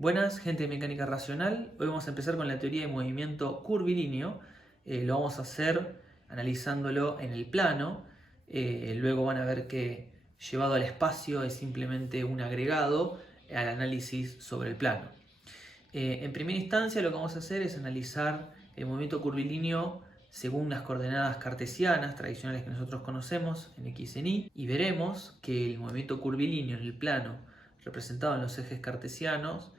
Buenas, gente de mecánica racional. Hoy vamos a empezar con la teoría de movimiento curvilíneo. Lo vamos a hacer analizándolo en el plano. Luego van a ver que llevado al espacio es simplemente un agregado al análisis sobre el plano. En primera instancia lo que vamos a hacer es analizar el movimiento curvilíneo según las coordenadas cartesianas tradicionales que nosotros conocemos en X en Y, y veremos que el movimiento curvilíneo en el plano representado en los ejes cartesianos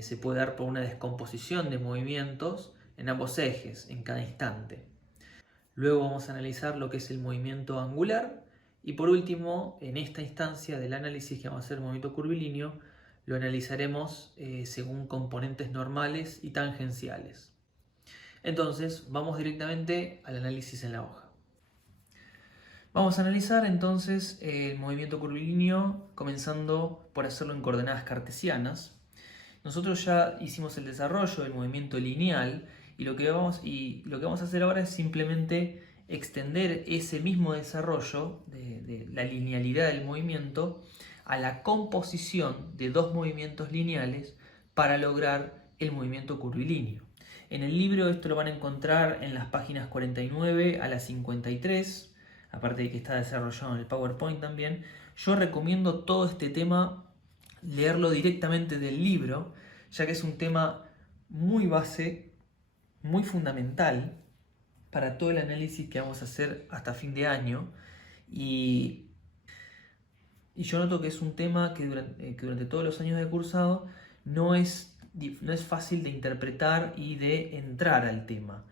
se puede dar por una descomposición de movimientos en ambos ejes en cada instante. Luego vamos a analizar lo que es el movimiento angular y por último, en esta instancia del análisis que vamos a hacer del movimiento curvilíneo, lo analizaremos según componentes normales y tangenciales. Entonces, vamos directamente al análisis en la hoja. Vamos a analizar entonces el movimiento curvilíneo comenzando por hacerlo en coordenadas cartesianas. Nosotros ya hicimos el desarrollo del movimiento lineal y lo que vamos a hacer ahora es simplemente extender ese mismo desarrollo de la linealidad del movimiento a la composición de dos movimientos lineales para lograr el movimiento curvilíneo. En el libro esto lo van a encontrar en las páginas 49 a las 53, aparte de que está desarrollado en el PowerPoint también. Yo recomiendo todo este tema leerlo directamente del libro, ya que es un tema muy base, muy fundamental para todo el análisis que vamos a hacer hasta fin de año. Y yo noto que es un tema que durante todos los años de cursado no es fácil de interpretar y de entrar al tema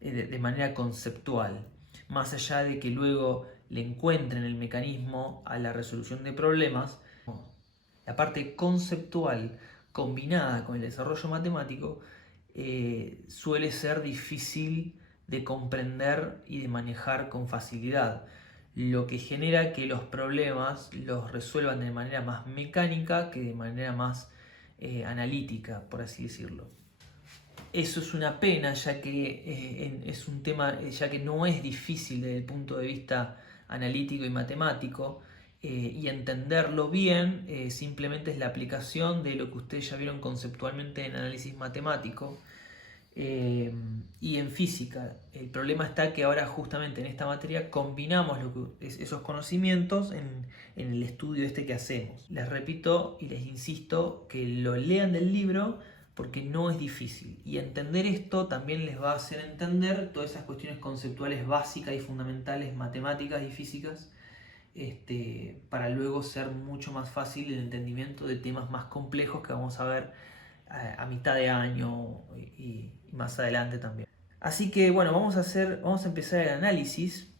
de manera conceptual, más allá de que luego le encuentren el mecanismo a la resolución de problemas. La parte conceptual combinada con el desarrollo matemático suele ser difícil de comprender y de manejar con facilidad, lo que genera que los problemas los resuelvan de manera más mecánica que de manera más analítica, por así decirlo. Eso es una pena, ya que es un tema ya que no es difícil desde el punto de vista analítico y matemático, y entenderlo bien simplemente es la aplicación de lo que ustedes ya vieron conceptualmente en análisis matemático y en física. El problema está que ahora justamente en esta materia combinamos esos conocimientos en el estudio este que hacemos. Les repito y les insisto que lo lean del libro porque no es difícil, y entender esto también les va a hacer entender todas esas cuestiones conceptuales básicas y fundamentales, matemáticas y físicas, para luego ser mucho más fácil el entendimiento de temas más complejos que vamos a ver a mitad de año y más adelante también. Así que bueno, vamos a empezar el análisis,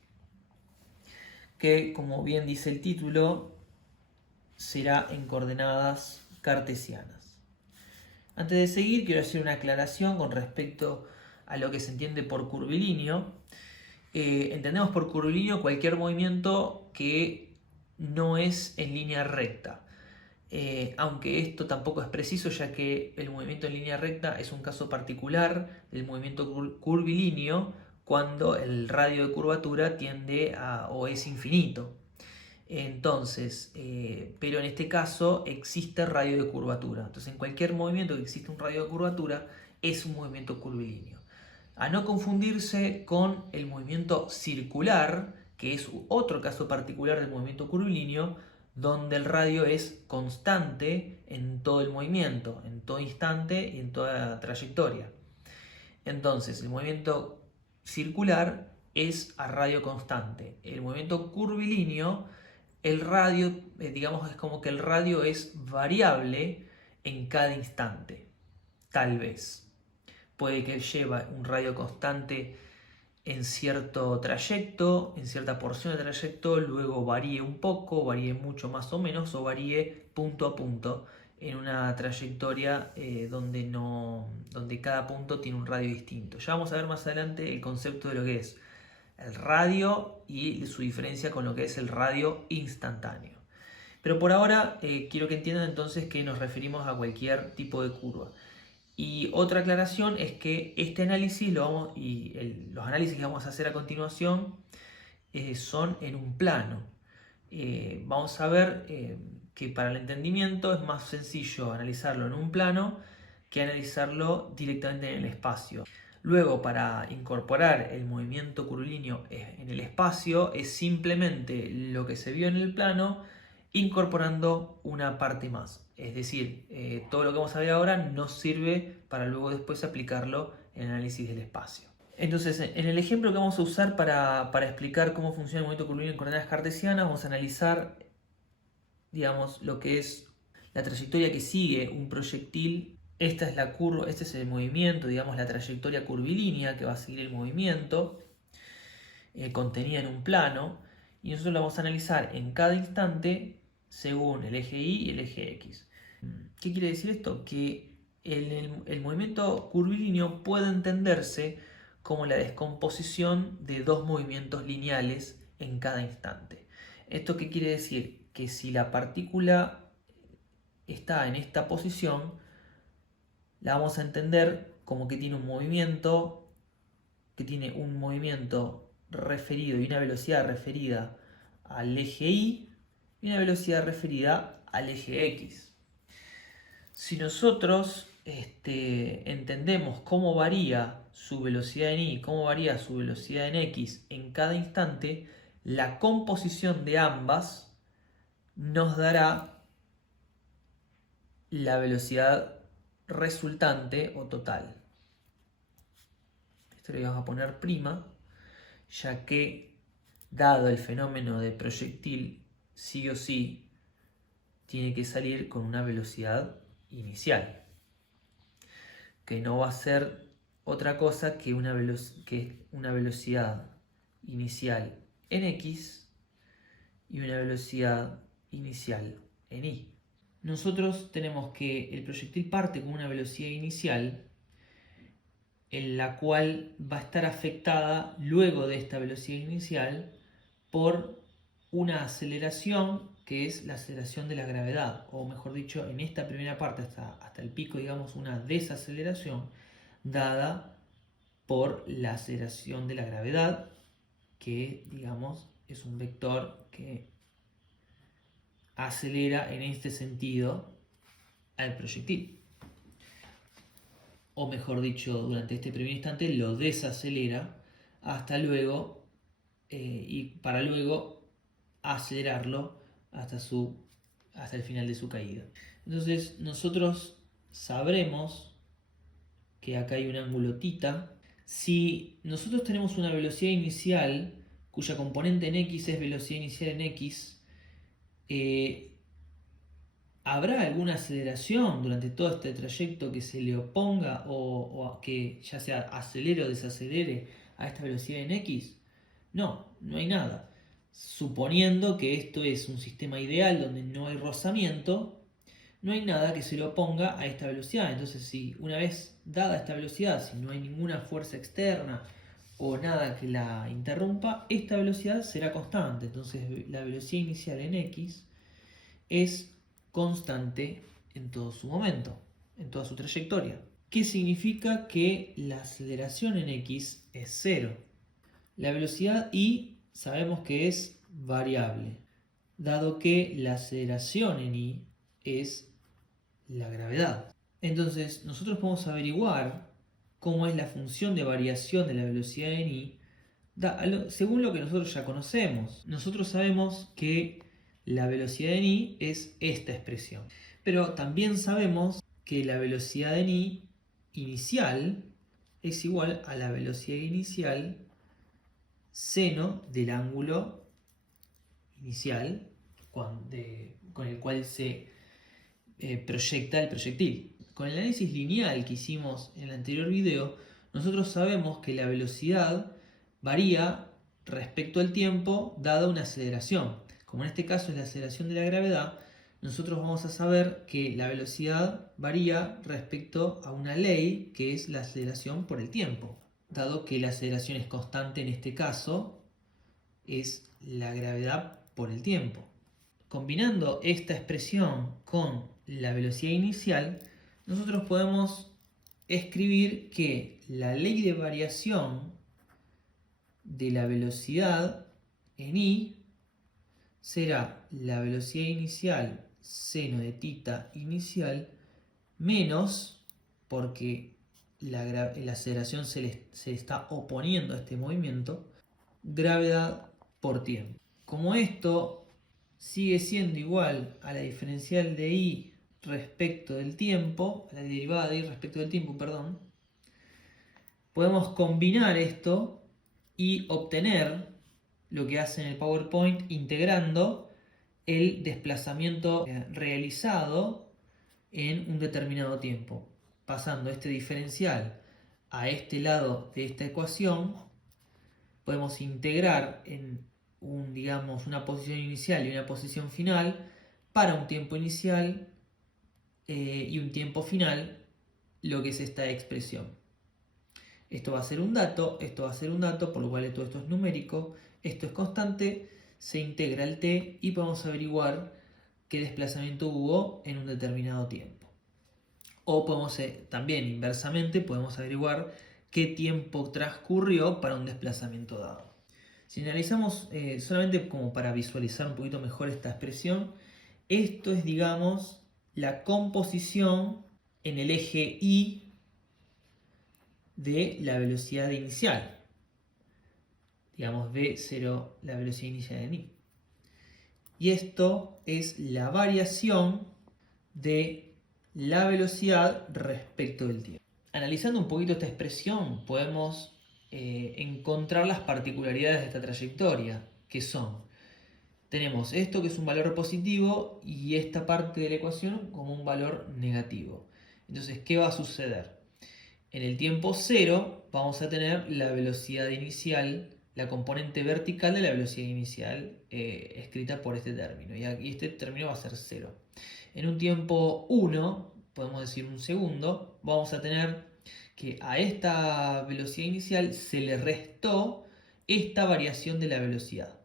que como bien dice el título, será en coordenadas cartesianas. Antes de seguir, quiero hacer una aclaración con respecto a lo que se entiende por curvilíneo. Entendemos por curvilíneo cualquier movimiento que no es en línea recta. Aunque esto tampoco es preciso, ya que el movimiento en línea recta es un caso particular del movimiento curvilíneo cuando el radio de curvatura tiende o es infinito. Entonces, pero en este caso existe radio de curvatura. Entonces, en cualquier movimiento que existe un radio de curvatura es un movimiento curvilíneo. A no confundirse con el movimiento circular, que es otro caso particular del movimiento curvilíneo, donde el radio es constante en todo el movimiento, en todo instante y en toda la trayectoria. Entonces, el movimiento circular es a radio constante. El movimiento curvilíneo, el radio, digamos, es como que el radio es variable en cada instante. Tal vez. Puede que lleve un radio constante en cierto trayecto, en cierta porción de trayecto, luego varíe un poco, varíe mucho más o menos, o varíe punto a punto en una trayectoria donde cada punto tiene un radio distinto. Ya vamos a ver más adelante el concepto de lo que es el radio y su diferencia con lo que es el radio instantáneo. Pero por ahora quiero que entiendan entonces que nos referimos a cualquier tipo de curva. Y otra aclaración es que este análisis los análisis que vamos a hacer a continuación son en un plano. Vamos a ver que para el entendimiento es más sencillo analizarlo en un plano que analizarlo directamente en el espacio. Luego, para incorporar el movimiento curvilíneo en el espacio, es simplemente lo que se vio en el plano incorporando una parte más. Es decir, todo lo que vamos a ver ahora nos sirve para luego después aplicarlo en el análisis del espacio. Entonces, en el ejemplo que vamos a usar para explicar cómo funciona el movimiento curvilíneo en coordenadas cartesianas, vamos a analizar, digamos, lo que es la trayectoria que sigue un proyectil. Esta es la curva, este es el movimiento, digamos, la trayectoria curvilínea que va a seguir el movimiento, contenida en un plano, y nosotros la vamos a analizar en cada instante según el eje Y y el eje X. ¿Qué quiere decir esto? Que el movimiento curvilíneo puede entenderse como la descomposición de dos movimientos lineales en cada instante. ¿Esto qué quiere decir? Que si la partícula está en esta posición, la vamos a entender como que tiene un movimiento referido y una velocidad referida al eje Y y una velocidad referida al eje X. Si nosotros entendemos cómo varía su velocidad en Y y cómo varía su velocidad en X en cada instante, la composición de ambas nos dará la velocidad resultante o total. Esto le vamos a poner prima, ya que dado el fenómeno de proyectil, sí o sí tiene que salir con una velocidad inicial, que no va a ser otra cosa que una velocidad inicial en X y una velocidad inicial en Y. Nosotros tenemos que el proyectil parte con una velocidad inicial en la cual va a estar afectada luego de esta velocidad inicial por una aceleración que es la aceleración de la gravedad, o mejor dicho, en esta primera parte hasta el pico, digamos, una desaceleración dada por la aceleración de la gravedad, que digamos es un vector que acelera en este sentido al proyectil. O mejor dicho, durante este primer instante lo desacelera hasta luego y para luego acelerarlo hasta el final de su caída. Entonces nosotros sabremos que acá hay un ángulo θ. Si nosotros tenemos una velocidad inicial cuya componente en X es velocidad inicial en X, ¿habrá alguna aceleración durante todo este trayecto que se le oponga o que ya sea acelere o desacelere a esta velocidad en X? No, no hay nada. Suponiendo que esto es un sistema ideal donde no hay rozamiento, no hay nada que se le oponga a esta velocidad. Entonces, si una vez dada esta velocidad, si no hay ninguna fuerza externa o nada que la interrumpa, esta velocidad será constante. Entonces, la velocidad inicial en X es constante en todo su momento, en toda su trayectoria. ¿Qué significa que la aceleración en X es cero? La velocidad Y sabemos que es variable, dado que la aceleración en Y es la gravedad. Entonces, nosotros podemos averiguar cómo es la función de variación de la velocidad en Y según lo que nosotros ya conocemos. Nosotros sabemos que la velocidad en Y es esta expresión, pero también sabemos que la velocidad en Y inicial es igual a la velocidad inicial seno del ángulo inicial con el cual se proyecta el proyectil. Con el análisis lineal que hicimos en el anterior video, nosotros sabemos que la velocidad varía respecto al tiempo dada una aceleración. Como en este caso es la aceleración de la gravedad, nosotros vamos a saber que la velocidad varía respecto a una ley que es la aceleración por el tiempo. Dado que la aceleración es constante en este caso, es la gravedad por el tiempo. Combinando esta expresión con la velocidad inicial, nosotros podemos escribir que la ley de variación de la velocidad en Y será la velocidad inicial seno de tita inicial menos, porque la aceleración se le está oponiendo a este movimiento, gravedad por tiempo. Como esto sigue siendo igual a la diferencial de I respecto del tiempo, a la derivada de I respecto del tiempo, perdón, podemos combinar esto y obtener lo que hace en el PowerPoint integrando el desplazamiento realizado en un determinado tiempo, pasando este diferencial a este lado de esta ecuación. Podemos integrar en digamos, una posición inicial y una posición final para un tiempo inicial y un tiempo final, lo que es esta expresión. Esto va a ser un dato, esto va a ser un dato, por lo cual todo esto es numérico, esto es constante, se integra el t y podemos averiguar qué desplazamiento hubo en un determinado tiempo. O podemos también inversamente podemos averiguar qué tiempo transcurrió para un desplazamiento dado. Si analizamos solamente como para visualizar un poquito mejor esta expresión, esto es, digamos, la composición en el eje Y de la velocidad inicial. Digamos V0, la velocidad inicial en I. Y esto es la variación de la velocidad respecto del tiempo. Analizando un poquito esta expresión, podemos encontrar las particularidades de esta trayectoria, que son, tenemos esto que es un valor positivo y esta parte de la ecuación como un valor negativo. Entonces, ¿qué va a suceder? En el tiempo cero vamos a tener la velocidad inicial, la componente vertical de la velocidad inicial escrita por este término. Y este término va a ser 0. En un tiempo 1, podemos decir un segundo, vamos a tener que a esta velocidad inicial se le restó esta variación de la velocidad.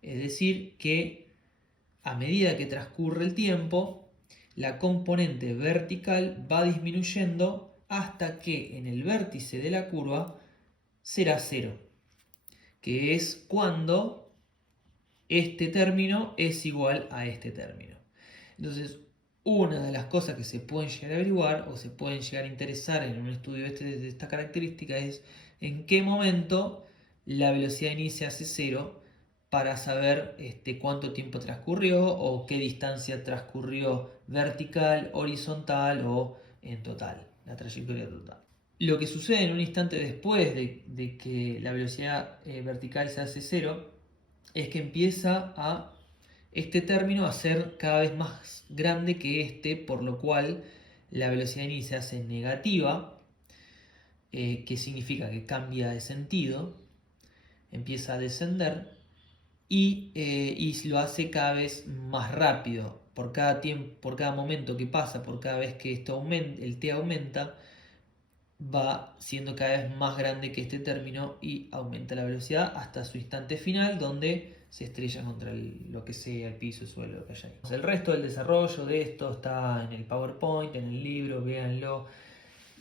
Es decir, que a medida que transcurre el tiempo, la componente vertical va disminuyendo hasta que en el vértice de la curva será 0, que es cuando este término es igual a este término. Entonces, una de las cosas que se pueden llegar a averiguar o se pueden llegar a interesar en un estudio de esta característica es en qué momento la velocidad inicia hace 0 para saber cuánto tiempo transcurrió o qué distancia transcurrió vertical, horizontal o en total, la trayectoria total. Lo que sucede en un instante después de que la velocidad vertical se hace 0 es que empieza a este término a ser cada vez más grande que este, por lo cual la velocidad inicial se hace negativa, que significa que cambia de sentido, empieza a descender y lo hace cada vez más rápido. Por cada tiempo, por cada momento que pasa, por cada vez que esto aumenta, el t aumenta, va siendo cada vez más grande que este término y aumenta la velocidad hasta su instante final, donde se estrella contra lo que sea, el piso, el suelo, lo que haya ahí. El resto del desarrollo de esto está en el PowerPoint, en el libro, véanlo.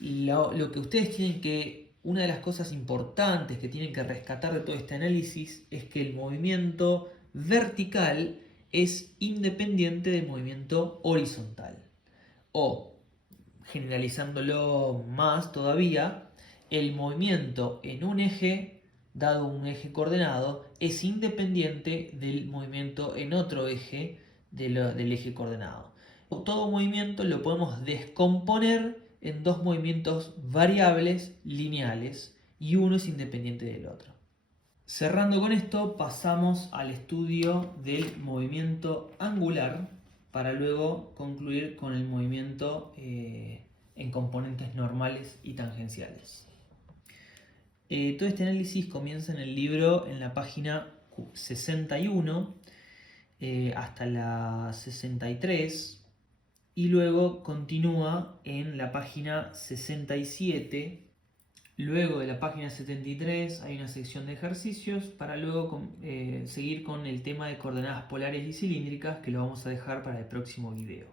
Lo que ustedes tienen que, una de las cosas importantes que tienen que rescatar de todo este análisis es que el movimiento vertical es independiente del movimiento horizontal. O, generalizándolo más todavía, el movimiento en un eje, dado un eje coordenado, es independiente del movimiento en otro eje del eje coordenado. Todo movimiento lo podemos descomponer en dos movimientos variables lineales y uno es independiente del otro. Cerrando con esto, pasamos al estudio del movimiento angular para luego concluir con el movimiento en componentes normales y tangenciales. Todo este análisis comienza en el libro en la página 61 hasta la 63 y luego continúa en la página 67. Luego de la página 73 hay una sección de ejercicios para luego seguir con el tema de coordenadas polares y cilíndricas, que lo vamos a dejar para el próximo video.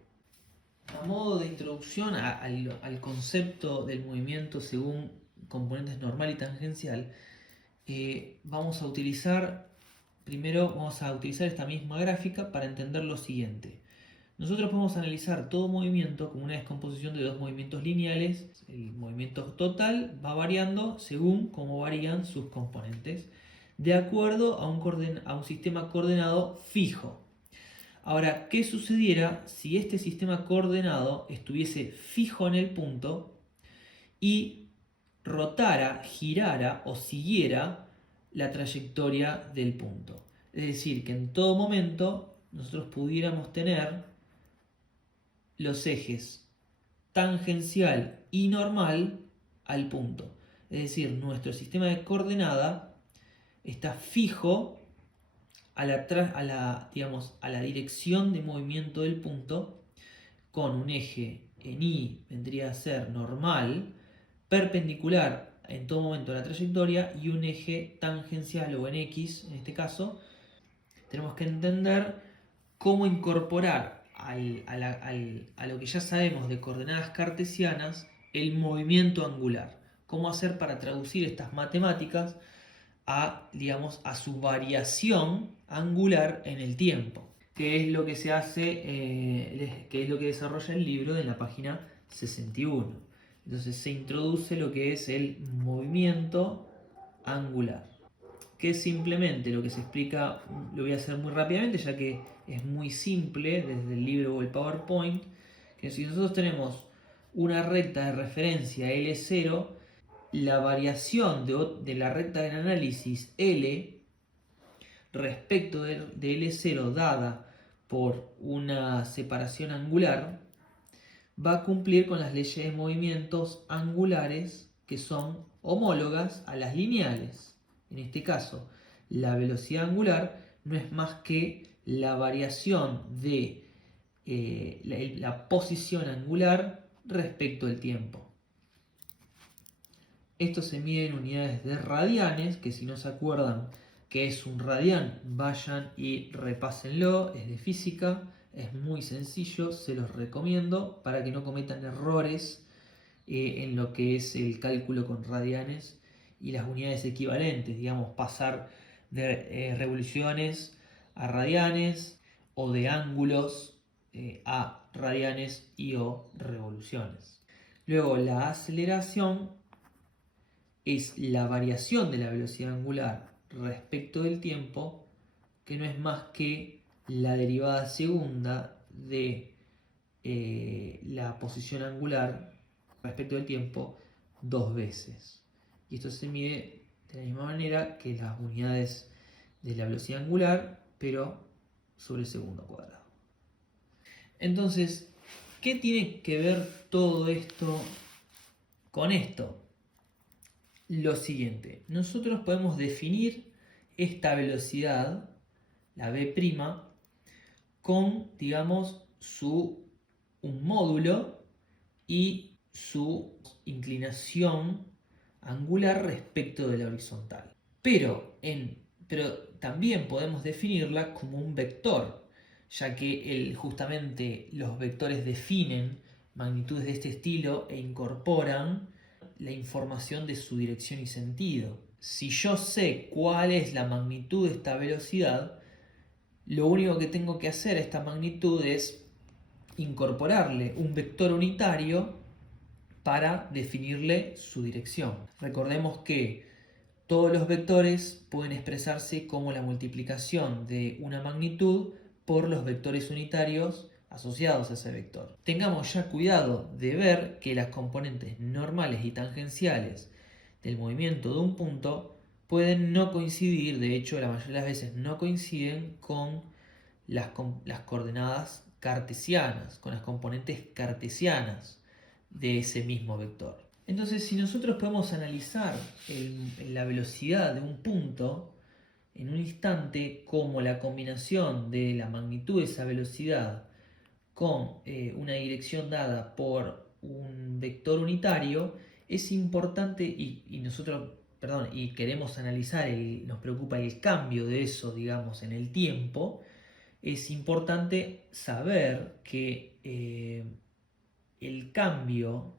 A modo de introducción al concepto del movimiento según componentes normal y tangencial, vamos a utilizar esta misma gráfica para entender lo siguiente. nosotros podemos analizar todo movimiento como una descomposición de dos movimientos lineales. El movimiento total va variando según cómo varían sus componentes, de acuerdo a un sistema coordenado fijo. Ahora, ¿qué sucediera si este sistema coordenado estuviese fijo en el punto y rotara, girara o siguiera la trayectoria del punto? Es decir, que en todo momento nosotros pudiéramos tener los ejes tangencial y normal al punto. Es decir, nuestro sistema de coordenada está fijo digamos, a la dirección de movimiento del punto, con un eje en Y vendría a ser normal, perpendicular en todo momento a la trayectoria, y un eje tangencial, o en X en este caso. Tenemos que entender cómo incorporar a lo que ya sabemos de coordenadas cartesianas el movimiento angular. Cómo hacer para traducir estas matemáticas digamos, a su variación angular en el tiempo, que es lo que se hace, que es lo que desarrolla el libro en la página 61. Entonces se introduce lo que es el movimiento angular, que es simplemente lo que se explica. Lo voy a hacer muy rápidamente ya que es muy simple desde el libro o el PowerPoint, que si nosotros tenemos una recta de referencia L0, la variación de la recta del análisis L respecto de L0 dada por una separación angular va a cumplir con las leyes de movimientos angulares, que son homólogas a las lineales. En este caso, la velocidad angular no es más que la variación de la posición angular respecto al tiempo. Esto se mide en unidades de radianes, que si no se acuerdan qué es un radián, vayan y repásenlo, es de física, es muy sencillo, se los recomiendo para que no cometan errores en lo que es el cálculo con radianes y las unidades equivalentes, digamos, pasar de revoluciones a radianes, o de ángulos a radianes y o revoluciones. Luego, la aceleración es la variación de la velocidad angular respecto del tiempo, que no es más que la derivada segunda de la posición angular respecto del tiempo dos veces. Y esto se mide de la misma manera que las unidades de la velocidad angular, pero sobre el segundo cuadrado. Entonces, ¿qué tiene que ver todo esto con esto? Lo siguiente, nosotros podemos definir esta velocidad, la B', con, digamos, un módulo y su inclinación angular respecto de la horizontal. Pero también podemos definirla como un vector, ya que justamente los vectores definen magnitudes de este estilo e incorporan la información de su dirección y sentido. Si yo sé cuál es la magnitud de esta velocidad, lo único que tengo que hacer a esta magnitud es incorporarle un vector unitario para definirle su dirección. Recordemos que todos los vectores pueden expresarse como la multiplicación de una magnitud por los vectores unitarios asociados a ese vector. Tengamos ya cuidado de ver que las componentes normales y tangenciales del movimiento de un punto pueden no coincidir, de hecho la mayoría de las veces no coinciden con las coordenadas cartesianas, con las componentes cartesianas de ese mismo vector. Entonces, si nosotros podemos analizar la velocidad de un punto en un instante como la combinación de la magnitud de esa velocidad con una dirección dada por un vector unitario, es importante, y queremos analizar, nos preocupa el cambio de eso, digamos, en el tiempo. Es importante saber que el cambio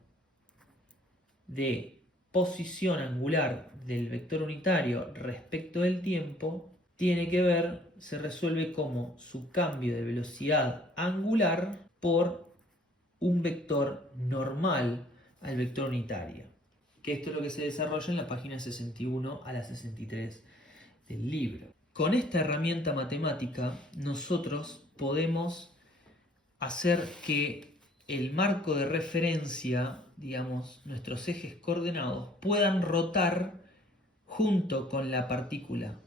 de posición angular del vector unitario respecto del tiempo se resuelve como su cambio de velocidad angular por un vector normal al vector unitario. Que esto es lo que se desarrolla en la página 61 a la 63 del libro. Con esta herramienta matemática nosotros podemos hacer que el marco de referencia, digamos, nuestros ejes coordenados, puedan rotar junto con la partícula.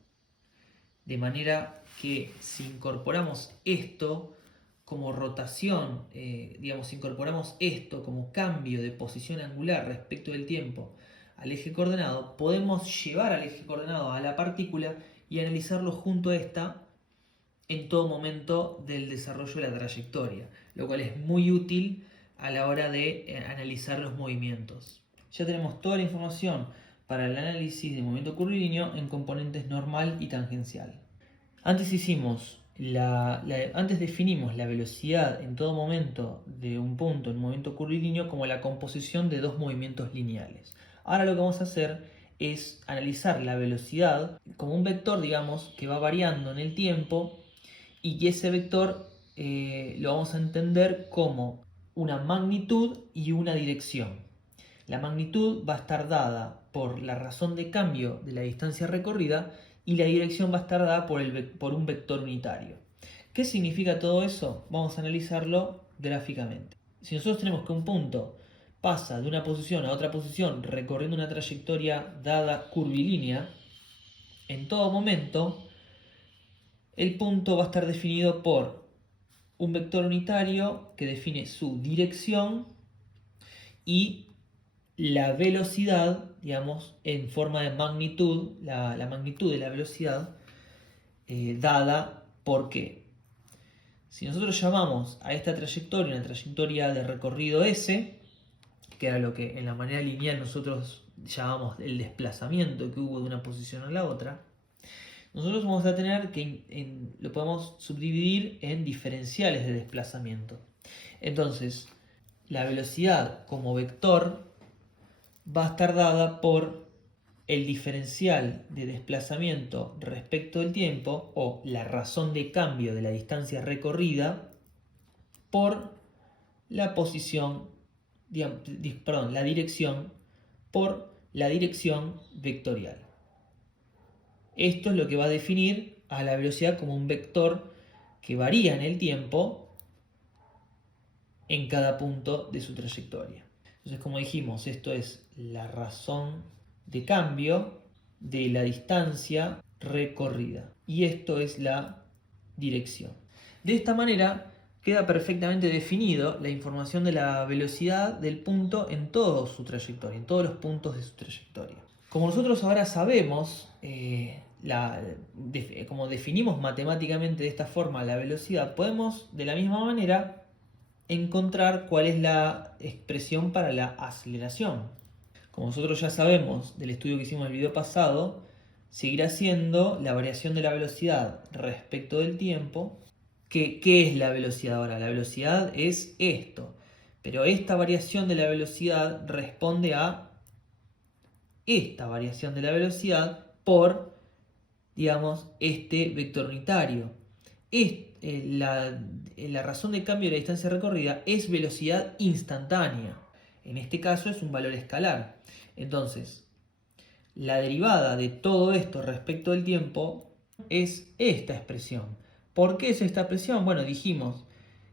De manera que si incorporamos esto como rotación, digamos, si incorporamos esto como cambio de posición angular respecto del tiempo al eje coordenado, podemos llevar al eje coordenado a la partícula y analizarlo junto a esta en todo momento del desarrollo de la trayectoria, lo cual es muy útil a la hora de analizar los movimientos. Ya tenemos toda la información para el análisis de movimiento curvilíneo en componentes normal y tangencial. Antes definimos la velocidad en todo momento de un punto en movimiento curvilíneo como la composición de dos movimientos lineales. Ahora lo que vamos a hacer es analizar la velocidad como un vector, digamos, que va variando en el tiempo, y que ese vector lo vamos a entender como una magnitud y una dirección. La magnitud va a estar dada por la razón de cambio de la distancia recorrida y la dirección va a estar dada por un vector unitario. ¿Qué significa todo eso? Vamos a analizarlo gráficamente. Si nosotros tenemos que un punto pasa de una posición a otra posición recorriendo una trayectoria dada curvilínea, en todo momento el punto va a estar definido por un vector unitario que define su dirección y la velocidad, digamos, en forma de magnitud, la magnitud de la velocidad dada por qué. Si nosotros llamamos a esta trayectoria una trayectoria de recorrido S, que era lo que en la manera lineal nosotros llamamos el desplazamiento que hubo de una posición a la otra, nosotros vamos a tener que lo podemos subdividir en diferenciales de desplazamiento. Entonces, la velocidad como vector va a estar dada por el diferencial de desplazamiento respecto del tiempo, o la razón de cambio de la distancia recorrida, por la posición, la dirección, por la dirección vectorial. Esto es lo que va a definir a la velocidad como un vector que varía en el tiempo en cada punto de su trayectoria. Entonces, como dijimos, esto es la razón de cambio de la distancia recorrida. Y esto es la dirección. De esta manera queda perfectamente definido la información de la velocidad del punto en toda su trayectoria, en todos los puntos de su trayectoria. Como nosotros ahora sabemos, como definimos matemáticamente de esta forma la velocidad, podemos de la misma manera encontrar cuál es la expresión para la aceleración. Como nosotros ya sabemos del estudio que hicimos en el video pasado, seguirá siendo la variación de la velocidad respecto del tiempo. ¿Qué es la velocidad ahora? La velocidad es esto, pero esta variación de la velocidad responde a esta variación de la velocidad por, digamos, este vector unitario. La razón de cambio de la distancia recorrida es velocidad instantánea. En este caso es un valor escalar. Entonces, la derivada de todo esto respecto del tiempo es esta expresión. ¿Por qué es esta expresión? Bueno, dijimos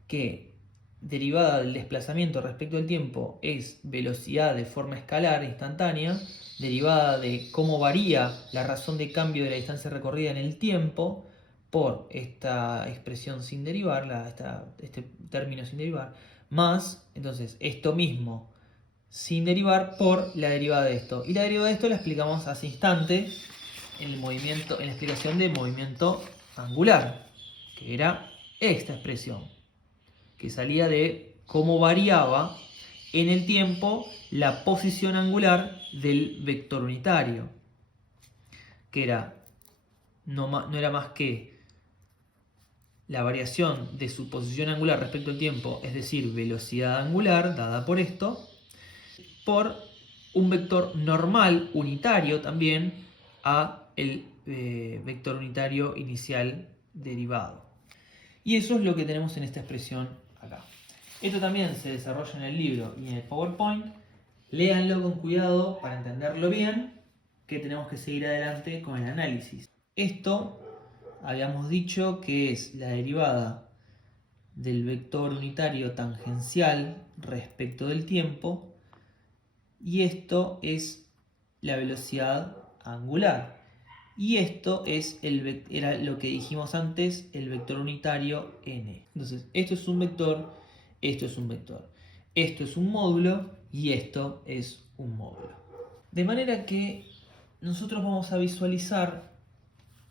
que derivada del desplazamiento respecto al tiempo es velocidad de forma escalar instantánea, derivada de cómo varía la razón de cambio de la distancia recorrida en el tiempo por esta expresión sin derivar, este término sin derivar, más, entonces, esto mismo sin derivar por la derivada de esto. Y la derivada de esto la explicamos hace instante en la explicación de movimiento angular, que era esta expresión, que salía de cómo variaba en el tiempo la posición angular del vector unitario, que no era más que la variación de su posición angular respecto al tiempo, es decir, velocidad angular dada por esto, por un vector normal unitario también a el vector unitario inicial derivado. Y eso es lo que tenemos en esta expresión acá. Esto también se desarrolla en el libro y en el PowerPoint. Léanlo con cuidado para entenderlo bien, que tenemos que seguir adelante con el análisis. Esto habíamos dicho que es la derivada del vector unitario tangencial respecto del tiempo, y esto es la velocidad angular. Y esto es era lo que dijimos antes, el vector unitario n. Entonces, esto es un vector, esto es un vector. Esto es un módulo y esto es un módulo. De manera que nosotros vamos a visualizar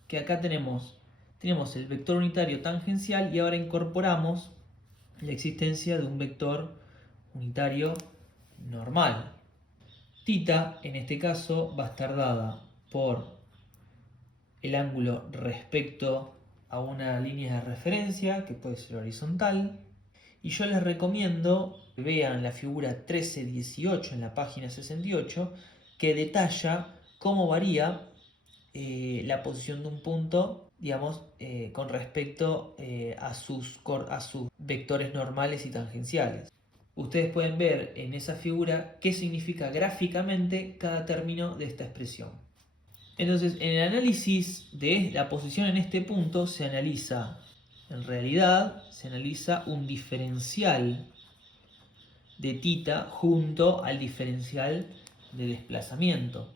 que acá tenemos el vector unitario tangencial y ahora incorporamos la existencia de un vector unitario normal. Θ, en este caso, va a estar dada por el ángulo respecto a una línea de referencia, que puede ser horizontal. Y yo les recomiendo que vean la figura 13-18 en la página 68, que detalla cómo varía la posición de un punto, digamos, con respecto a sus vectores normales y tangenciales. Ustedes pueden ver en esa figura qué significa gráficamente cada término de esta expresión. Entonces, en el análisis de la posición en este punto se analiza, en realidad, se analiza un diferencial de θ junto al diferencial de desplazamiento.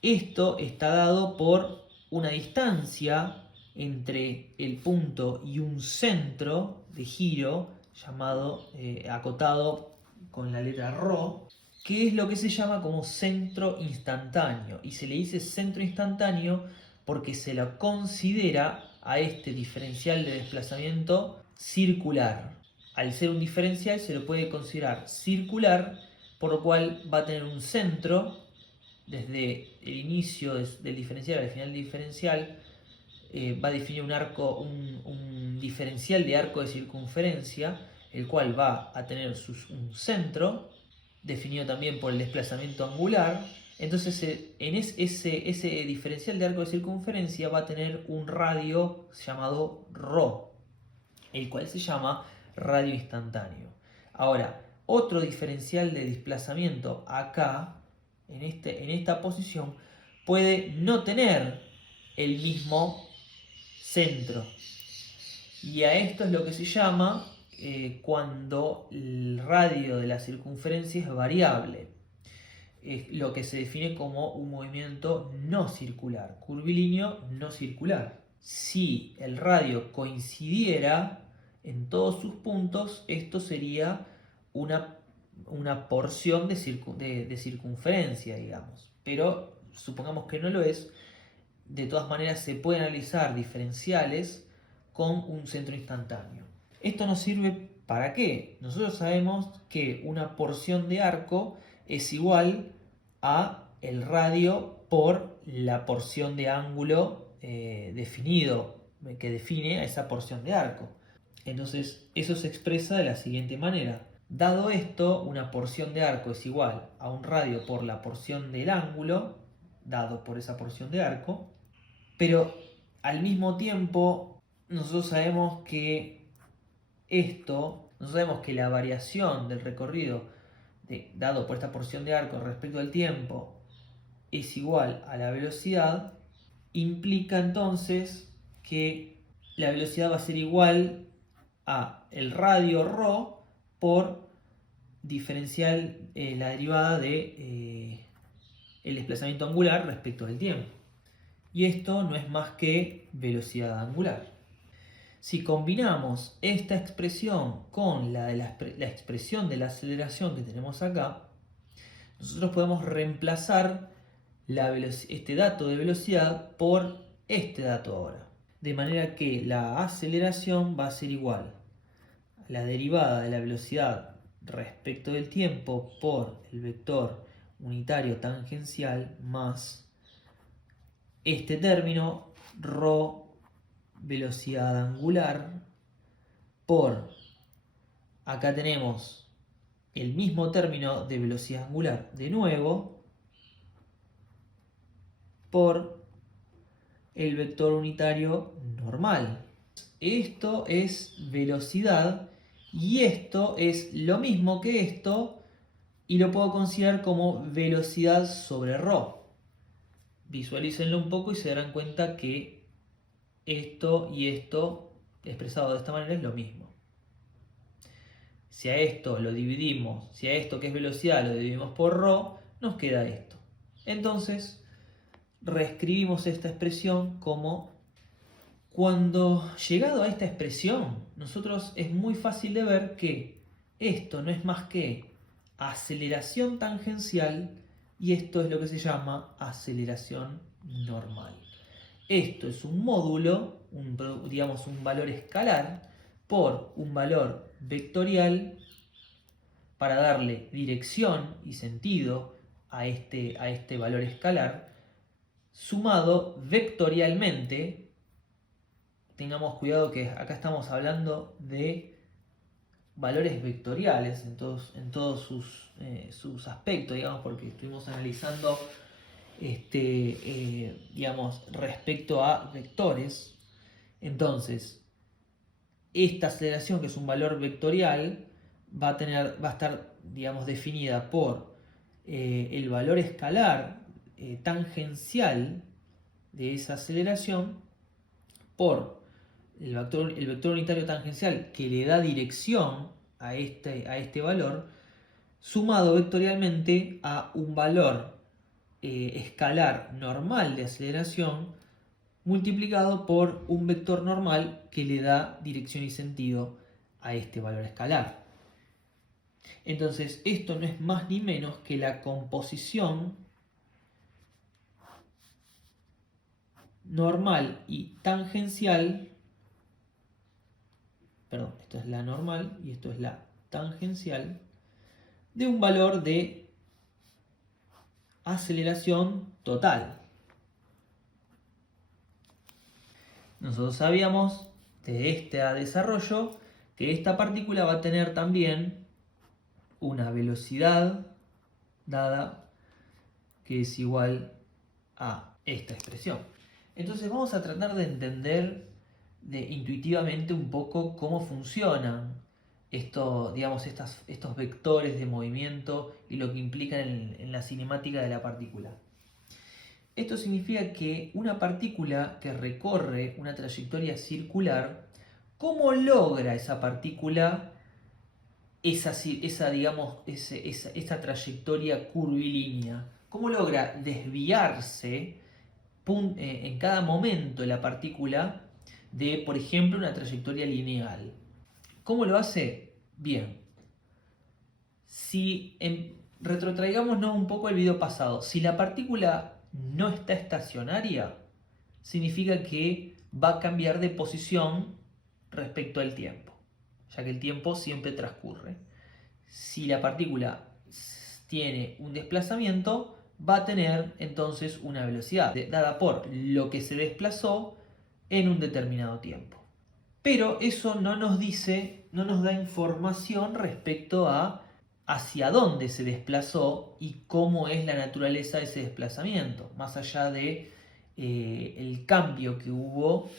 Esto está dado por una distancia entre el punto y un centro de giro llamado, acotado con la letra ρ, que es lo que se llama como centro instantáneo. Y se le dice centro instantáneo porque se lo considera a este diferencial de desplazamiento circular. Al ser un diferencial se lo puede considerar circular, por lo cual va a tener un centro desde el inicio del diferencial al final del diferencial. Va a definir un arco, un diferencial de arco de circunferencia, el cual va a tener un centro definido también por el desplazamiento angular. Entonces, en ese diferencial de arco de circunferencia va a tener un radio llamado ρ, el cual se llama radio instantáneo. Ahora, otro diferencial de desplazamiento acá, en esta posición, puede no tener el mismo centro. Y a esto es lo que se llama cuando el radio de la circunferencia es variable. Es lo que se define como un movimiento no circular, curvilíneo no circular. Si el radio coincidiera en todos sus puntos, esto sería una porción de circunferencia, digamos. Pero supongamos que no lo es. De todas maneras se puede analizar diferenciales con un centro instantáneo. ¿Esto nos sirve para qué? Nosotros sabemos que una porción de arco es igual a el radio por la porción de ángulo definido, que define a esa porción de arco. Entonces eso se expresa de la siguiente manera. Dado esto, una porción de arco es igual a un radio por la porción del ángulo dado por esa porción de arco, pero al mismo tiempo nosotros sabemos que la variación del recorrido dado por esta porción de arco respecto al tiempo es igual a la velocidad. Implica entonces que la velocidad va a ser igual a el radio ρ por diferencial, la derivada de el desplazamiento angular respecto del tiempo. Y esto no es más que velocidad angular. Si combinamos esta expresión con la expresión de la aceleración que tenemos acá, nosotros podemos reemplazar este dato de velocidad por este dato ahora. De manera que la aceleración va a ser igual a la derivada de la velocidad respecto del tiempo por el vector unitario tangencial más este término ρ velocidad angular por, acá tenemos el mismo término de velocidad angular de nuevo, por el vector unitario normal. Esto es velocidad y esto es lo mismo que esto y lo puedo considerar como velocidad sobre ρ. Visualícenlo un poco y se darán cuenta que esto y esto expresado de esta manera es lo mismo. Si a esto lo dividimos, si a esto que es velocidad lo dividimos por ρ, nos queda esto. Entonces, reescribimos esta expresión como cuando llegado a esta expresión, nosotros es muy fácil de ver que esto no es más que aceleración tangencial y esto es lo que se llama aceleración normal. Esto es un módulo, digamos un valor escalar, por un valor vectorial para darle dirección y sentido a este valor escalar, sumado vectorialmente. Tengamos cuidado que acá estamos hablando de valores vectoriales en todos sus aspectos, digamos, porque estuvimos analizando digamos, respecto a vectores. Entonces, esta aceleración, que es un valor vectorial, va a estar, digamos, definida por el valor escalar tangencial de esa aceleración por el vector unitario tangencial que le da dirección a este valor, sumado vectorialmente a un valor escalar normal de aceleración multiplicado por un vector normal que le da dirección y sentido a este valor escalar. Entonces, esto no es más ni menos que la composición normal y tangencial. Perdón, esto es la normal y esto es la tangencial de un valor de aceleración total. Nosotros sabíamos de este desarrollo que esta partícula va a tener también una velocidad dada que es igual a esta expresión. Entonces vamos a tratar de entender intuitivamente un poco cómo funcionan digamos, estos vectores de movimiento y lo que implican en la cinemática de la partícula. Esto significa que una partícula que recorre una trayectoria circular, ¿cómo logra esa partícula esa trayectoria curvilínea? ¿Cómo logra desviarse en cada momento la partícula de, por ejemplo, una trayectoria lineal? ¿Cómo lo hace? Bien. Si retrotraigámonos un poco al video pasado, si la partícula no está estacionaria, significa que va a cambiar de posición respecto al tiempo, ya que el tiempo siempre transcurre. Si la partícula tiene un desplazamiento, va a tener entonces una velocidad dada por lo que se desplazó en un determinado tiempo. Pero eso no nos dice, no nos da información respecto a hacia dónde se desplazó y cómo es la naturaleza de ese desplazamiento, más allá de el cambio que hubo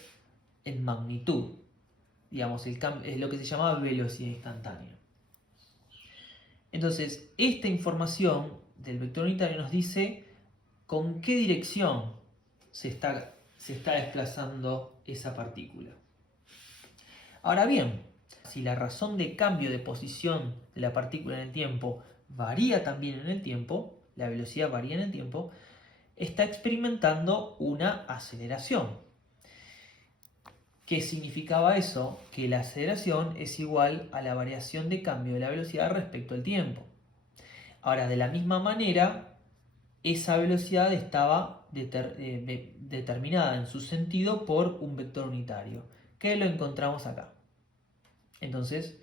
en magnitud. Digamos, es lo que se llama velocidad instantánea. Entonces, esta información del vector unitario nos dice con qué dirección se está desplazando esa partícula. Ahora bien, si la razón de cambio de posición de la partícula en el tiempo varía también en el tiempo, la velocidad varía en el tiempo, está experimentando una aceleración. ¿Qué significaba eso? Que la aceleración es igual a la variación de cambio de la velocidad respecto al tiempo. Ahora, de la misma manera, esa velocidad estaba determinada en su sentido por un vector unitario, que lo encontramos acá. Entonces,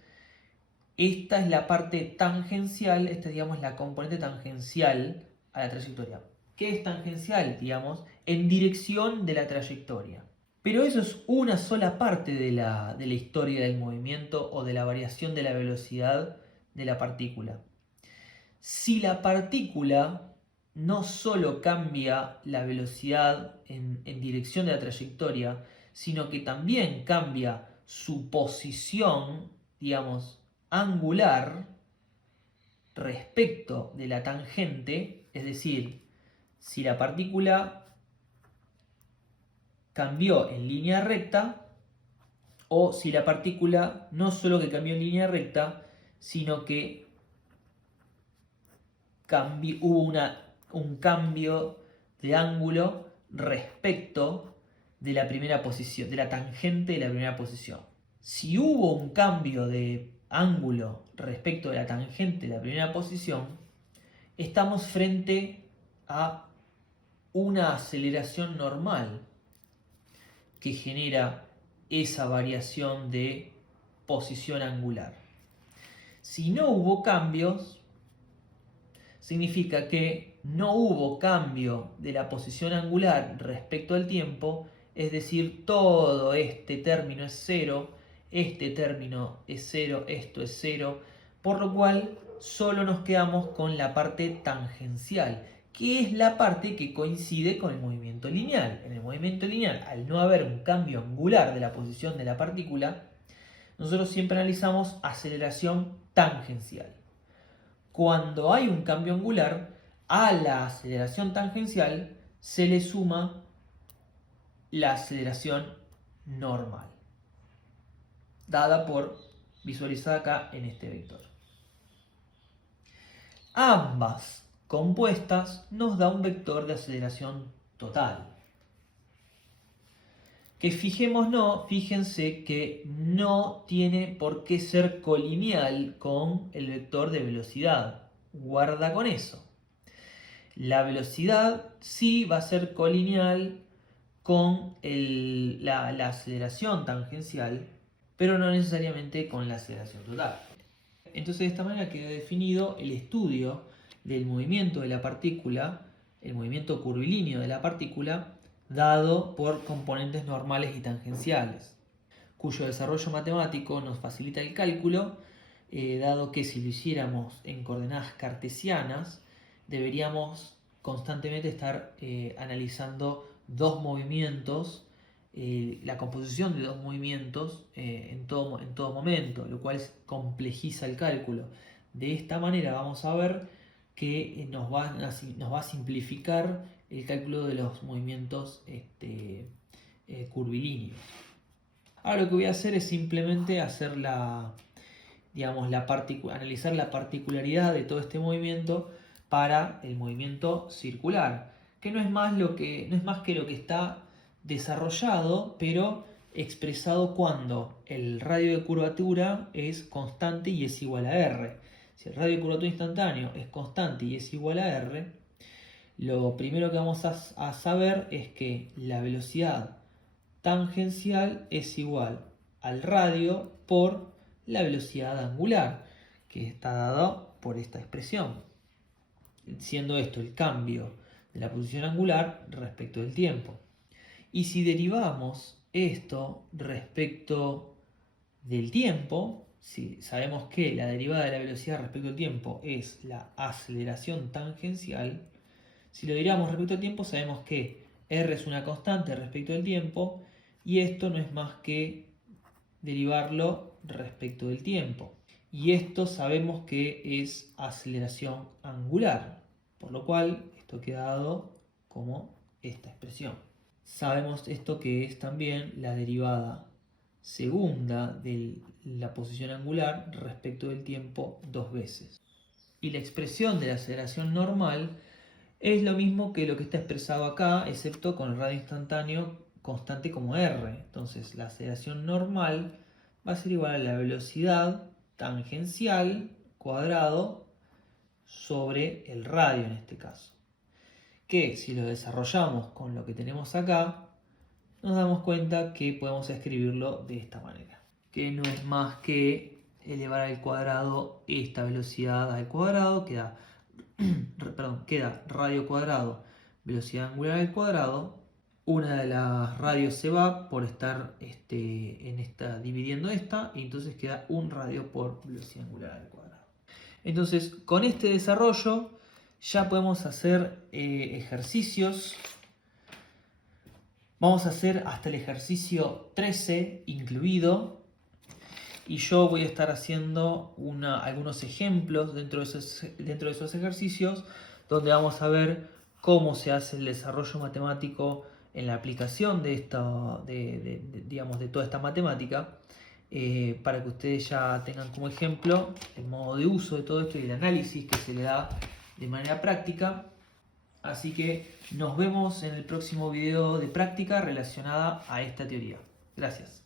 esta es la parte tangencial, esta es, digamos, la componente tangencial a la trayectoria. ¿Qué es tangencial? Digamos, en dirección de la trayectoria. Pero eso es una sola parte de la historia del movimiento o de la variación de la velocidad de la partícula. Si la partícula no solo cambia la velocidad en dirección de la trayectoria, sino que también cambia su posición, digamos, angular respecto de la tangente, es decir, si la partícula cambió en línea recta, o si la partícula no solo que cambió en línea recta, sino que hubo un cambio de ángulo respecto de la primera posición, de la tangente de la primera posición. Si hubo un cambio de ángulo respecto de la tangente de la primera posición, estamos frente a una aceleración normal que genera esa variación de posición angular. Si no hubo cambios, significa que no hubo cambio de la posición angular respecto al tiempo, es decir, todo este término es cero, este término es cero, esto es cero, por lo cual solo nos quedamos con la parte tangencial, que es la parte que coincide con el movimiento lineal. En el movimiento lineal, al no haber un cambio angular de la posición de la partícula, nosotros siempre analizamos aceleración tangencial. Cuando hay un cambio angular, a la aceleración tangencial se le suma la aceleración normal, visualizada acá en este vector. Ambas compuestas nos da un vector de aceleración total. Que fíjense que no tiene por qué ser colineal con el vector de velocidad. Guarda con eso. La velocidad sí va a ser colineal con la aceleración tangencial, pero no necesariamente con la aceleración total. Entonces, de esta manera queda definido el estudio del movimiento de la partícula, el movimiento curvilíneo de la partícula, dado por componentes normales y tangenciales, cuyo desarrollo matemático nos facilita el cálculo, dado que si lo hiciéramos en coordenadas cartesianas, deberíamos constantemente estar analizando dos movimientos, la composición de dos movimientos en todo momento, lo cual complejiza el cálculo. De esta manera vamos a ver que nos va a simplificar el cálculo de los movimientos curvilíneos. Ahora lo que voy a hacer es simplemente hacer analizar la particularidad de todo este movimiento para el movimiento circular, que no es más que lo que está desarrollado, pero expresado cuando el radio de curvatura es constante y es igual a R. Si el radio de curvatura instantáneo es constante y es igual a R, lo primero que vamos a saber es que la velocidad tangencial es igual al radio por la velocidad angular, que está dado por esta expresión, siendo esto el cambio de la posición angular respecto del tiempo. Y si derivamos esto respecto del tiempo, si sabemos que la derivada de la velocidad respecto al tiempo es la aceleración tangencial, si lo derivamos respecto al tiempo, sabemos que R es una constante respecto al tiempo y esto no es más que derivarlo respecto del tiempo. Y esto sabemos que es aceleración angular, por lo cual esto queda dado como esta expresión. Sabemos esto que es también la derivada segunda de la posición angular respecto del tiempo dos veces. Y la expresión de la aceleración normal es lo mismo que lo que está expresado acá, excepto con el radio instantáneo constante como R. Entonces la aceleración normal va a ser igual a la velocidad tangencial cuadrado sobre el radio en este caso. Que si lo desarrollamos con lo que tenemos acá, nos damos cuenta que podemos escribirlo de esta manera. Que no es más que elevar al cuadrado esta velocidad al cuadrado, queda radio cuadrado, velocidad angular al cuadrado. Una de las radios se va por estar dividiendo esta, y entonces queda un radio por velocidad angular al cuadrado. Entonces, con este desarrollo ya podemos hacer ejercicios. Vamos a hacer hasta el ejercicio 13 incluido. Y yo voy a estar haciendo algunos ejemplos dentro de esos ejercicios, donde vamos a ver cómo se hace el desarrollo matemático en la aplicación de digamos, de toda esta matemática, para que ustedes ya tengan como ejemplo el modo de uso de todo esto y el análisis que se le da de manera práctica. Así que nos vemos en el próximo video de práctica relacionada a esta teoría. Gracias.